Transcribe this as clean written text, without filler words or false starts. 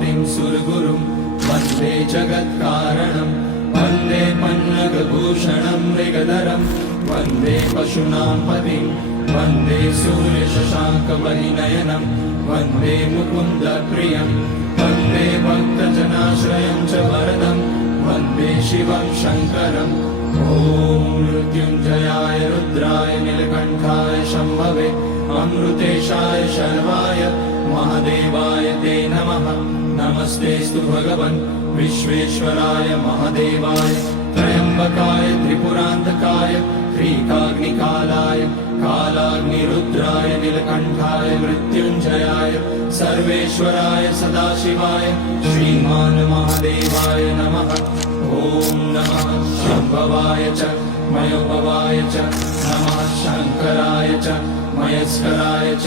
पतिं सुरगुरुं वन्दे जगत्कारणं वन्दे पन्नगभूषणं मृगधरं वन्दे पशूनां पतिं वन्दे सूर्यशशाङ्कवरिनयनं वन्दे मुकुन्दप्रियं वन्दे भक्तजनाश्रयं च वरदं वन्दे शिवं शङ्करम् ॐ मृत्युञ्जयाय रुद्राय नीलकण्ठाय शम्भवे अमृतेशाय शर्वाय महादेवाय ते नमः। नमस्तेऽस्तु भगवन् विश्वेश्वराय महादेवाय त्र्यम्बकाय त्रिपुरान्तकाय त्रिकाग्निकालाय कालाग्निरुद्राय नीलकण्ठाय मृत्युञ्जयाय सर्वेश्वराय सदाशिवाय श्रीमान् महादेवाय नमः। ॐ नमः शम्भवाय च मयोभवाय च नमः शङ्कराय च मयस्कराय च